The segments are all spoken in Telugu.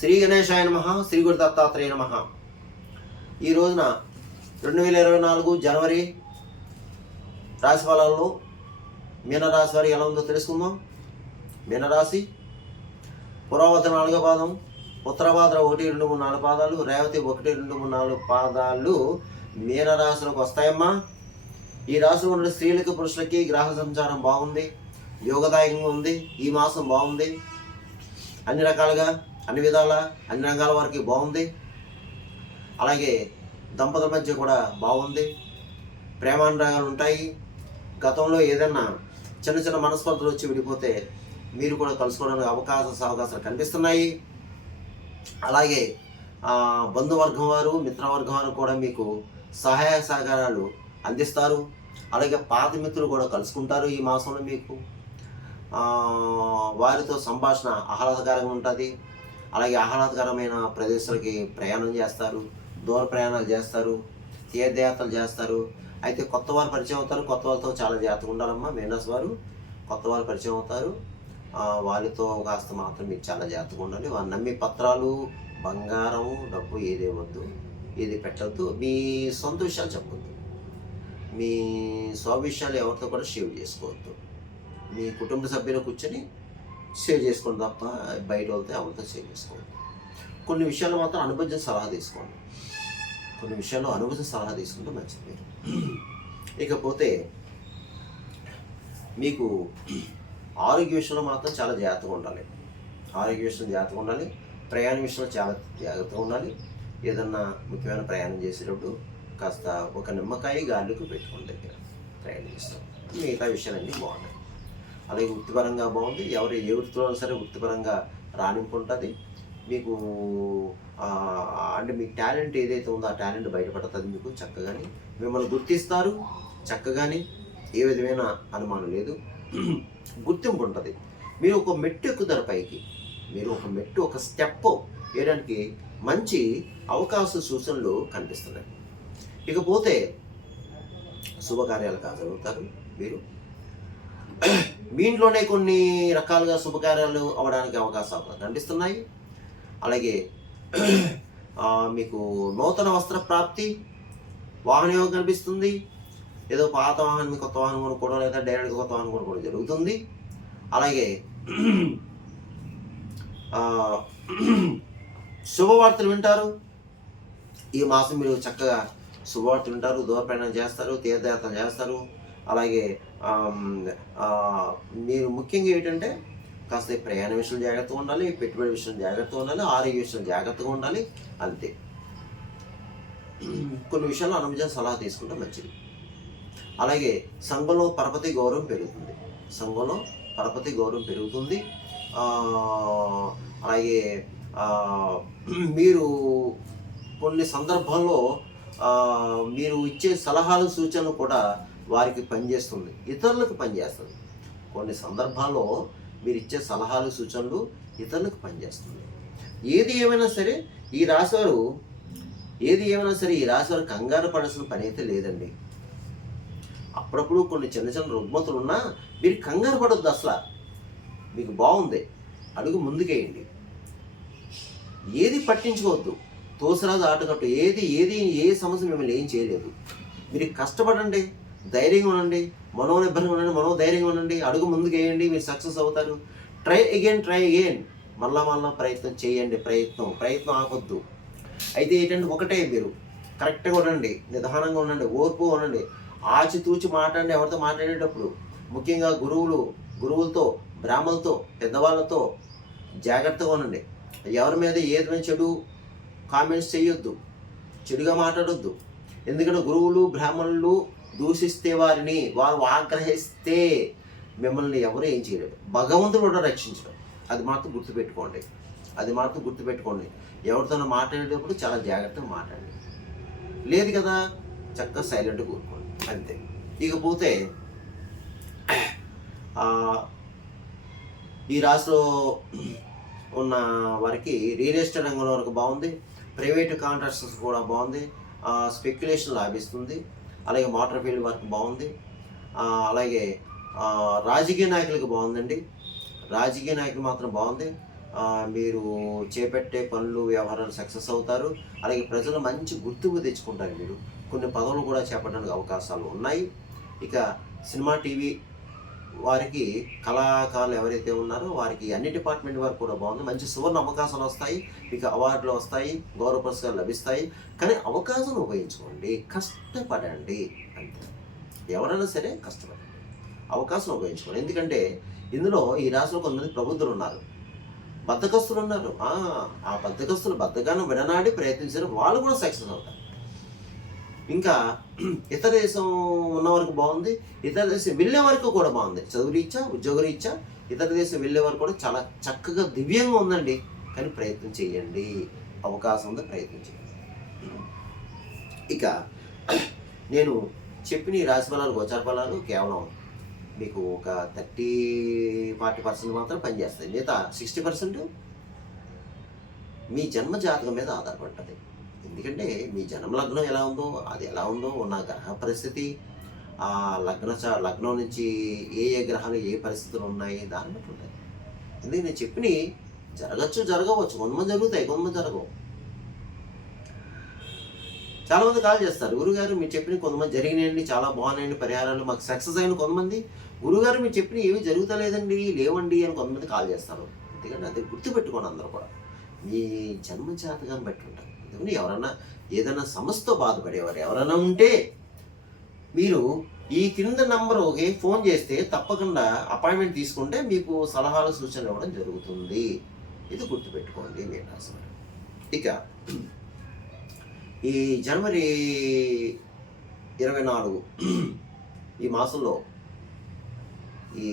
శ్రీ గణేశాయ నమః. శ్రీ గురు దత్తాత్రేయ నమః. ఈ రోజున 2024 జనవరి రాశి ఫలాల్లో మీనరాశి వారి ఎలా ఉందో తెలుసుకుందాం. మీనరాశి పురావత 4వ పాదం, ఉత్తరభాద్ర 1, 2, 3, 4 పాదాలు, రేవతి 1, 2, 3, 4 పాదాలు మీనరాశులకు వస్తాయమ్మా. ఈ రాశిలో ఉన్న స్త్రీలకి పురుషులకి గ్రహ సంచారం బాగుంది, యోగదాయకంగా ఉంది. ఈ మాసం బాగుంది, అన్ని రకాలుగా అన్ని విధాల అన్ని రంగాల వారికి బాగుంది. అలాగే దంపతుల మధ్య కూడా బాగుంది, ప్రేమానురాగాలు ఉంటాయి. గతంలో ఏదన్నా చిన్న చిన్న మనస్పర్ధలు వచ్చి విడిపోతే మీరు కూడా కలుసుకోవడానికి అవకాశాలు కనిపిస్తున్నాయి. అలాగే బంధువర్గం వారు మిత్రవర్గం వారు కూడా మీకు సహాయ సహకారాలు అందిస్తారు. అలాగే పాత మిత్రులు కూడా కలుసుకుంటారు. ఈ మాసంలో మీకు వారితో సంభాషణ ఆహ్లాదకరంగా ఉంటుంది. అలాగే ఆహ్లాదకరమైన ప్రదేశాలకి ప్రయాణం చేస్తారు, దూర ప్రయాణాలు చేస్తారు, తీర్థయాత్రలు చేస్తారు. అయితే కొత్త వారు పరిచయం అవుతారు. కొత్త వాళ్ళతో చాలా జాగ్రత్తగా ఉండాలమ్మా. మీనరాశి వారు కొత్త వారు పరిచయం అవుతారు. వారితో కాస్త మాత్రం మీరు చాలా జాగ్రత్తగా ఉండాలి. వారు నమ్మి పత్రాలు, బంగారం, డబ్బు ఏది ఇవ్వద్దు, ఏది పెట్టద్దు. మీ సొంత విషయాలు చెప్పొద్దు. మీ స్వవిషయాలు ఎవరితో కూడా షేర్ చేసుకోవద్దు. మీ కుటుంబ సభ్యులు కూర్చొని షేర్ చేసుకోండి తప్ప బయట వెళ్తే ఎవరితో షేర్ చేసుకోండి. కొన్ని విషయాలు మాత్రం అనుభవించిన సలహా తీసుకోండి. కొన్ని విషయాల్లో అనుభవించిన సలహా తీసుకుంటే మంచిది మీరు. ఇకపోతే మీకు ఆరోగ్య విషయంలో మాత్రం చాలా జాగ్రత్తగా ఉండాలి. ఆరోగ్య విషయంలో జాగ్రత్తగా ఉండాలి. ప్రయాణ విషయంలో చాలా జాగ్రత్తగా ఉండాలి. ఏదన్నా ముఖ్యమైన ప్రయాణం చేసేటప్పుడు కాస్త ఒక నిమ్మకాయ గాలికి పెట్టుకుని దగ్గర ప్రయాణం చేస్తాం. మిగతా విషయాలన్నీ బాగున్నాయి. అలాగే వృత్తిపరంగా బాగుంది. ఎవరు ఏ వృత్తిలో సరే వృత్తిపరంగా రాణింపు ఉంటుంది మీకు. అంటే మీ టాలెంట్ ఏదైతే ఉందో ఆ టాలెంట్ బయటపడుతుంది మీకు చక్కగానే. మిమ్మల్ని గుర్తిస్తారు చక్కగానే, ఏ విధమైన అనుమానం లేదు. గుర్తింపు ఉంటుంది. మీరు ఒక మెట్టు ఎక్కుతారు పైకి. మీరు ఒక మెట్టు, ఒక స్టెప్ వేయడానికి మంచి అవకాశ సూచనలు కనిపిస్తున్నాయి. ఇకపోతే శుభకార్యాలు కాగలుగుతారు మీరు. మీ ఇంట్లోనే కొన్ని రకాలుగా శుభకార్యాలు అవ్వడానికి అవకాశాలు కనిపిస్తున్నాయి. అలాగే మీకు నూతన వస్త్ర ప్రాప్తి, వాహన యోగం కనిపిస్తుంది. ఏదో పాత వాహనం కొత్త వాహనం కొనుక్కోవడం, లేదా డైరెక్ట్గా కొత్త వాహనం కొనుక్కోవడం జరుగుతుంది. అలాగే శుభవార్తలు వింటారు. ఈ మాసం మీరు చక్కగా శుభవార్తలు వింటారు, దూర ప్రయాణం చేస్తారు, తీర్థయాత్రలు చేస్తారు. అలాగే మీరు ముఖ్యంగా ఏంటంటే కాస్త ప్రయాణ విషయంలో జాగ్రత్తగా ఉండాలి, పెట్టుబడి విషయం జాగ్రత్తగా ఉండాలి, ఆరోగ్య విషయం జాగ్రత్తగా ఉండాలి. అంతే. కొన్ని విషయాల్లో అనుభవించిన సలహా తీసుకుంటే మంచిది. అలాగే సంఘంలో పరపతి గౌరవం పెరుగుతుంది. సంఘంలో పరపతి గౌరవం పెరుగుతుంది. అలాగే మీరు కొన్ని సందర్భాల్లో మీరు ఇచ్చే సలహాలు సూచనలు కూడా వారికి పనిచేస్తుంది, ఇతరులకు పనిచేస్తుంది. కొన్ని సందర్భాల్లో మీరు ఇచ్చే సలహాలు సూచనలు ఇతరులకు పనిచేస్తుంది. ఏది ఏమైనా సరే ఈ రాశివారు కంగారు పడాల్సిన పని అయితే లేదండి. అప్పుడప్పుడు కొన్ని చిన్న చిన్న రుగ్మతులు ఉన్నా మీరు కంగారు పడొద్దు. అసలు మీకు బాగుంది, అడుగు ముందుకేయండి. ఏది పట్టించుకోవద్దు. తోసరాజు ఆటకట్టు ఏ సమస్య మిమ్మల్ని ఏం చేయలేదు. మీరు కష్టపడండి, ధైర్యంగా ఉండండి, మనోనిబ్బరంగా ఉండండి, మనోధైర్యంగా ఉండండి. అడుగు ముందుకు వేయండి, మీరు సక్సెస్ అవుతారు. ట్రై అగైన్ మళ్ళా ప్రయత్నం చేయండి. ప్రయత్నం ఆపొద్దు. అయితే ఏంటంటే ఒకటే, మీరు కరెక్ట్గా ఉండండి, నిదానంగా ఉండండి, ఓర్పు ఉండండి, ఆచితూచి మాట్లాడండి. ఎవరితో మాట్లాడేటప్పుడు ముఖ్యంగా గురువులతో, బ్రాహ్మణులతో, పెద్దవాళ్ళతో జాగ్రత్తగా ఉండండి. ఎవరి మీద ఏదైనా చెడు కామెంట్స్ చేయొద్దు, చెడుగా మాట్లాడొద్దు. ఎందుకంటే గురువులు బ్రాహ్మణులు దూషిస్తే వారు ఆగ్రహిస్తే మిమ్మల్ని ఎవరు ఏం చేయలేరు. భగవంతుడు కూడా రక్షించడం. అది మాత్రం గుర్తుపెట్టుకోండి. ఎవరితోనో మాట్లాడేటప్పుడు చాలా జాగ్రత్తగా మాట్లాడండి. లేదు కదా, చక్కగా సైలెంట్గా కూరుకోండి, అంతే. ఇకపోతే ఈ రాశిలో ఉన్న వారికి రియల్ ఎస్టేట్ రంగంలో వరకు బాగుంది. ప్రైవేట్ కాంట్రాక్టర్స్ కూడా బాగుంది. స్పెక్యులేషన్ లాభిస్తుంది. అలాగే మోటార్ ఫీల్డ్ వర్క్ బాగుంది. అలాగే రాజకీయ నాయకులకు బాగుందండి. రాజకీయ నాయకులు మాత్రం బాగుంది. మీరు చేపట్టే పనులు వ్యవహారాలు సక్సెస్ అవుతారు. అలాగే ప్రజలు మంచి గుర్తింపు తెచ్చుకుంటారు. మీరు కొన్ని పదవులు కూడా చేపట్టడానికి అవకాశాలు ఉన్నాయి. ఇక సినిమా, టీవీ వారికి కళాకారులు ఎవరైతే ఉన్నారో వారికి అన్ని డిపార్ట్మెంట్ వారికి కూడా బాగుంది. మంచి సువర్ణ అవకాశాలు వస్తాయి, మీకు అవార్డులు వస్తాయి, గౌరవ పురస్కారాలు లభిస్తాయి. కానీ అవకాశం ఉపయోగించుకోండి, కష్టపడండి అంతే. ఎవరైనా సరే కష్టపడండి, అవకాశం ఉపయోగించుకోండి. ఎందుకంటే ఇందులో ఈ రాశిలో కొంతమంది ప్రబుద్ధులు ఉన్నారు, బద్ధకస్తులు ఉన్నారు. ఆ బద్ధకస్తులు బద్ధకాన్ని విడనాడి ప్రయత్నించారు, వాళ్ళు కూడా సక్సెస్ అవుతారు. ఇంకా ఇతర దేశం ఉన్న వరకు బాగుంది, ఇతర దేశం వెళ్ళే వరకు కూడా బాగుంది. చదువు రీత్యా, ఉద్యోగ రీత్యా ఇతర దేశం వెళ్ళే వరకు కూడా చాలా చక్కగా దివ్యంగా ఉందండి. కానీ ప్రయత్నం చేయండి, అవకాశం ఉంది, ప్రయత్నం చేయండి. ఇక నేను చెప్పిన ఈ రాశి ఫలాలు, గోచార ఫలాలు కేవలం మీకు ఒక 30-40% మాత్రం పనిచేస్తాయి. మిగతా 60% మీ జన్మ జాతకం మీద ఆధారపడుతుంది. ఎందుకంటే మీ జన్మ లగ్నం ఎలా ఉందో, అది ఎలా ఉందో ఉన్న గ్రహ పరిస్థితి, ఆ లగ్నం నుంచి ఏ గ్రహాలు ఏ పరిస్థితులు ఉన్నాయి దాన్ని బట్టి ఉంటాయి. ఎందుకంటే నేను చెప్పినవి జరగచ్చు, జరగవచ్చు. కొంతమంది జరుగుతాయి, కొంతమంది జరగవు. చాలామంది కాల్ చేస్తారు, గురుగారు మీరు చెప్పిన కొంతమంది జరిగినాయండి, చాలా బాగున్నాయండి పరిహారాలు, మాకు సక్సెస్ అయిన. కొంతమంది గురుగారు మీరు చెప్పిన ఏమీ జరుగుతలేదండి, లేవండి అని కొంతమంది కాల్ చేస్తారు. ఎందుకంటే అది గుర్తుపెట్టుకోండి, అందరూ కూడా మీ జన్మ జాతకాన్ని బట్టి ఉంటారు. ఎందుకంటే ఎవరన్నా ఏదైనా సమస్యతో బాధపడేవారు ఎవరైనా ఉంటే మీరు ఈ కింద నంబరుకి ఫోన్ చేస్తే తప్పకుండా అపాయింట్మెంట్ తీసుకుంటే మీకు సలహాలు, సూచనలు ఇవ్వడం జరుగుతుంది. ఇది గుర్తుపెట్టుకోండి మీ రాశి. ఇక ఈ జనవరి 24 ఈ మాసంలో ఈ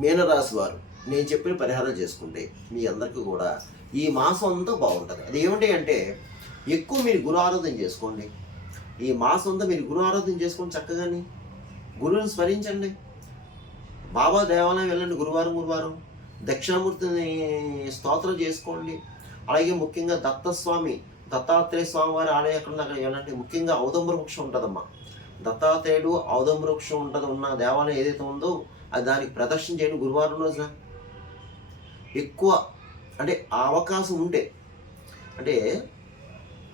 మీనరాశి వారు నేను చెప్పిన పరిహారం చేసుకుంటే మీ అందరికీ కూడా ఈ మాసం అంతా బాగుంటుంది. అది ఏమిటి అంటే ఎక్కువ మీరు గురు ఆరాధన చేసుకోండి. ఈ మాసం అంతా మీరు గురు ఆరాధన చేసుకొని చక్కగాని గురువుని స్మరించండి. బాబా దేవాలయం వెళ్ళండి గురువారం. దక్షిణామూర్తిని స్తోత్రం చేసుకోండి. అలాగే ముఖ్యంగా దత్తాత్రేయ స్వామి వారి ఆలయం ఎక్కడ ఉంది అక్కడ వెళ్ళండి. ముఖ్యంగా ఔదంబర వృక్షం ఉంటుందమ్మా, దత్తాత్రేయుడు ఔదంబర వృక్షం ఉంటుంది ఉన్న దేవాలయం ఏదైతే ఉందో అది దానికి ప్రదర్శన చేయండి గురువారం రోజున. ఎక్కువ అంటే ఆ అవకాశం ఉంటే, అంటే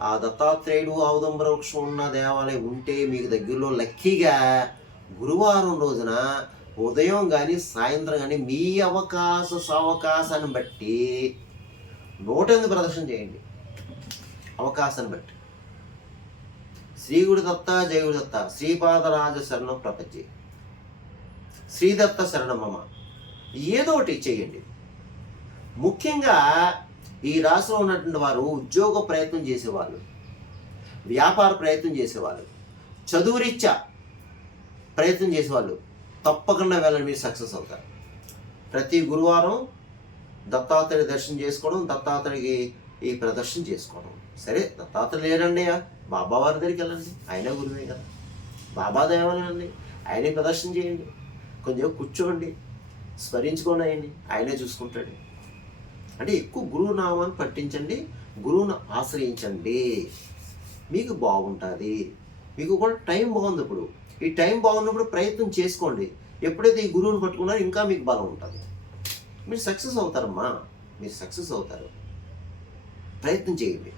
ఆ దత్తాత్రేయుడు ఔదంబర వృక్షం ఉన్న దేవాలయం ఉంటే మీకు దగ్గరలో లక్కీగా గురువారం రోజున ఉదయం కానీ సాయంత్రం కానీ మీ అవకాశాన్ని బట్టి 108 ప్రదర్శన చేయండి. అవకాశాన్ని బట్టి శ్రీ గురుదత్త, జయ గురుదత్త, శ్రీపాదరాజ శరణం ప్రపంచే, శ్రీదత్త శరణం మమ, ఏదో ఒకటి చేయండి. ముఖ్యంగా ఈ రాశిలో ఉన్నటువంటి వారు ఉద్యోగ ప్రయత్నం చేసేవాళ్ళు, వ్యాపార ప్రయత్నం చేసేవాళ్ళు, చదువురీత్యా ప్రయత్నం చేసేవాళ్ళు తప్పకుండా వెళ్ళండి, మీరు సక్సెస్ అవుతారు. ప్రతి గురువారం దత్తాత్రేయ దర్శనం చేసుకోవడం, దత్తాత్రేయకి ఈ ప్రదర్శన చేసుకోవడం. సరే దత్తాత్రేయ లేరండి, బాబా వారి దగ్గరికి వెళ్ళండి, ఆయనే గురువే కదా. బాబా దేవాలయండి, ఆయనే ప్రదర్శన చేయండి. కొంచెం కూర్చోండి, స్మరించుకోండి, ఆయనే చూసుకుంటాడు. అంటే ఎక్కువ గురువు నామాన్ని పట్టించండి, గురువును ఆశ్రయించండి, మీకు బాగుంటుంది. మీకు కూడా టైం బాగుంది. ఇప్పుడు ఈ టైం బాగున్నప్పుడు ప్రయత్నం చేసుకోండి. ఎప్పుడైతే ఈ గురువుని పట్టుకున్నారో ఇంకా మీకు బలం ఉంటుంది, మీరు సక్సెస్ అవుతారమ్మా, మీరు సక్సెస్ అవుతారు. ప్రయత్నం చేయండి.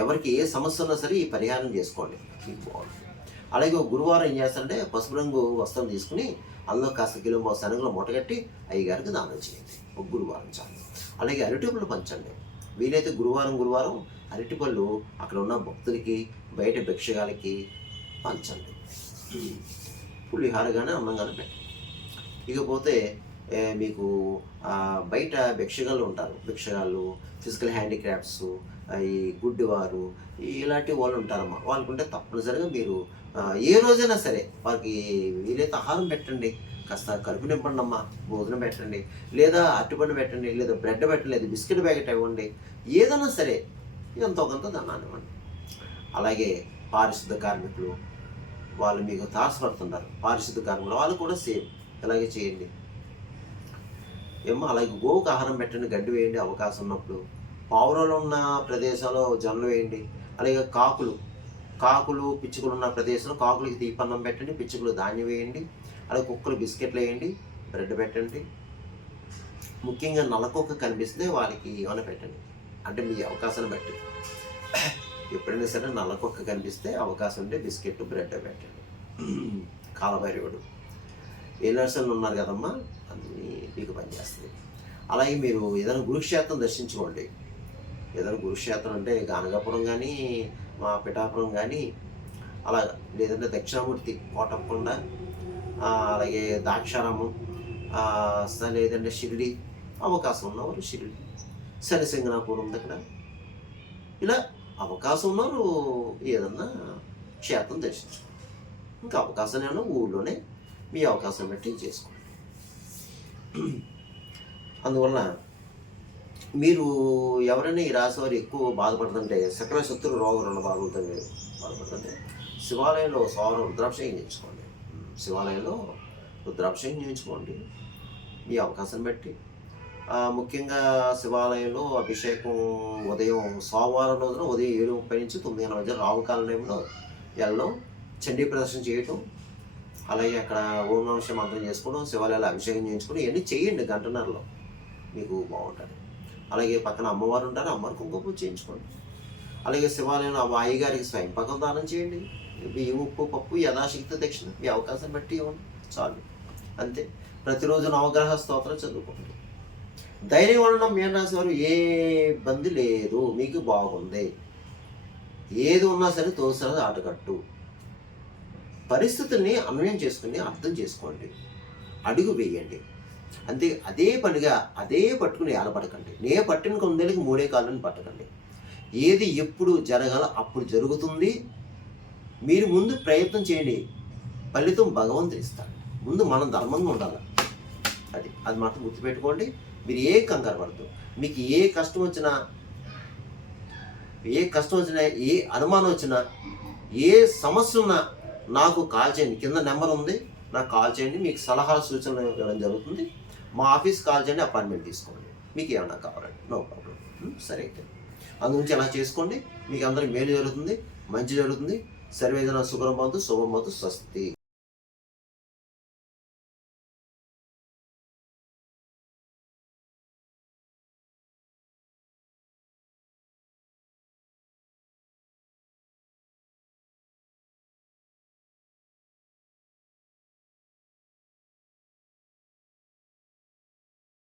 ఎవరికి ఏ సమస్య ఉన్నా సరే ఈ పరిహారం చేసుకోండి, మీకు బాగుంటుంది. అలాగే ఒక గురువారం ఏం చేస్తారంటే పసుపు రంగు వస్త్రం తీసుకుని అందులో కాస్త కిలో శనగలు మూటగట్టి అయ్యగారికి దానం చేయండి. ఒక గురువారం చాలు. అలాగే అరటిపళ్ళు పంచండి. వీలైతే గురువారం అరటిపళ్ళు అక్కడ ఉన్న భక్తులకి, బయట భిక్షగాలకి పంచండి. పులిహారగానే అన్నంగానే పెట్టండి. ఇకపోతే మీకు బయట భిక్షగాళ్ళు ఉంటారు, భిక్షగాళ్ళు, ఫిజికల్ హ్యాండిక్రాఫ్ట్స్, ఈ గుడ్డివారు, ఇలాంటి వాళ్ళు ఉంటారమ్మా. వాళ్ళకుంటే తప్పనిసరిగా మీరు ఏ రోజైనా సరే వారికి వీలైతే ఆహారం పెట్టండి, కాస్త కడుపు నింపండి అమ్మా, భోజనం పెట్టండి, లేదా అరటిపండు పెట్టండి, లేదా బ్రెడ్ పెట్టండి, లేదా బిస్కెట్ ప్యాకెట్ ఇవ్వండి. ఏదైనా సరే ఎంతో కొంత దానాన్ని ఇవ్వండి. అలాగే పారిశుద్ధ కార్మికులు, వాళ్ళు మీకు తారసపడుతున్నారు, పారిశుద్ధ కార్మికులు, వాళ్ళు కూడా సేమ్ ఇలాగే చేయండి ఏమో. అలాగే గోవుకు ఆహారం పెట్టండి, గడ్డి వేయండి అవకాశం ఉన్నప్పుడు. పావురాలు ఉన్న ప్రదేశాల్లో జొన్నలు వేయండి. అలాగే కాకులు పిచ్చుకలు ఉన్న ప్రదేశంలో కాకులకి దీపన్నం పెట్టండి, పిచ్చుకలు ధాన్యం వేయండి. అలాగే కుక్కలు బిస్కెట్లు వేయండి, బ్రెడ్ పెట్టండి. ముఖ్యంగా నల్లకొక్క కనిపిస్తే వాళ్ళకి ఏమైనా పెట్టండి, అంటే మీ అవకాశాన్ని బట్టి. ఎప్పుడైనా సరే నల్లకొక్క కనిపిస్తే అవకాశం ఉంటే బిస్కెట్ బ్రెడ్ పెట్టండి. కాలభైరవుడు ఏ నర్సలు ఉన్నారు కదమ్మా, అన్నీ మీకు పనిచేస్తుంది. అలాగే మీరు ఏదైనా గురుక్షేత్రం దర్శించుకోండి. ఏదైనా గురుక్షేత్రం అంటే గానగాపురం కానీ, మా పిఠాపురం కానీ, అలా లేదంటే దక్షిణామూర్తి కోటప్పకొండ, అలాగే ద్రాక్షారామం, లేదంటే షిరిడి, అవకాశం ఉన్నవారు షిరిడి, శనిసింగనాపురం దగ్గర, ఇలా అవకాశం ఉన్నవారు ఏదన్నా క్షేత్రం దర్శించుకోండి. ఇంకా అవకాశం ఏమన్నా ఊళ్ళోనే మీ అవకాశం బట్టి చేసుకోండి. అందువల్ల మీరు ఎవరైనా ఈ రాశి వారు ఎక్కువ బాధపడుతుంటే, సకల శత్రు రోగ రుణ బాధలతో మీరు బాధపడుతుంటే శివాలయంలో సోమవారం రుద్రాభిషేకం చేయించుకోండి. శివాలయంలో రుద్రాభిషేకం చేయించుకోండి మీ అవకాశం బట్టి. ముఖ్యంగా శివాలయంలో అభిషేకం ఉదయం సోమవారం రోజున ఉదయం 7:30 నుంచి 9 గంటల మధ్య రావుకాల టైంలో వెళ్ళడం, చండీ ప్రదర్శన చేయటం, అలాగే అక్కడ ఓం నమః శివాయ మంత్రం చేసుకోవడం, శివాలయాలు అభిషేకం చేయించుకోవడం, ఇవన్నీ చేయండి. గంటన్నరలో మీకు బాగుంటుంది. అలాగే పక్కన అమ్మవారు ఉంటారు, అమ్మవారు కుంకుమ పూజ చేయించుకోండి. అలాగే శివాలయంలో ఆ అయ్యగారికి స్వయంపాకం దానం చేయండి. బియ్యం, ఉప్పు, పప్పు యథాశక్తి దక్షిణ మీ అవకాశం బట్టి ఇవ్వండి, చాలు. అంతే. ప్రతిరోజు నవగ్రహ స్తోత్రం చదువుకోండి. ధైర్యం ఉండడం మీన రాశి వారు ఏ ఇబ్బంది లేదు, మీకు బాగుంది. ఏది ఉన్నా సరే తోసరి ఆటకట్టు. పరిస్థితుల్ని అన్వయం చేసుకుని అర్థం చేసుకోండి, అడుగు వేయండి. అంతే. అదే పనిగా అదే పట్టుకుని ఏలపడకండి. నే పట్టిన కొందేళ్ళకి 3 కాళ్ళని పట్టకండి. ఏది ఎప్పుడు జరగాలో అప్పుడు జరుగుతుంది. మీరు ముందు ప్రయత్నం చేయండి, ఫలితం భగవంతుడు ఇస్తాడు. ముందు మనం ధర్మంగా ఉండాలి. అది మాత్రం గుర్తుపెట్టుకోండి. మీరు ఏ కంగారు పడద్దు. మీకు ఏ కష్టం వచ్చినా, ఏ అనుమానం వచ్చినా, ఏ సమస్య ఉన్నా నాకు కాల్ చేయండి. కింద నెంబర్ ఉంది, నాకు కాల్ చేయండి. మీకు సలహాలు సూచనలు ఇవ్వడం జరుగుతుంది. మా ఆఫీస్ కాల్ చేయండి, అపాయింట్మెంట్ తీసుకోండి. మీకు ఏమన్నా కావాలండి, నో ప్రాబ్లం. సరే అయితే అందుగురించి అలా చేసుకోండి. మీకు అందరికి మేలు జరుగుతుంది, మంచి జరుగుతుంది. సర్వేజన సుఖం భవంతు, శుభం భవంతు, స్వస్తి.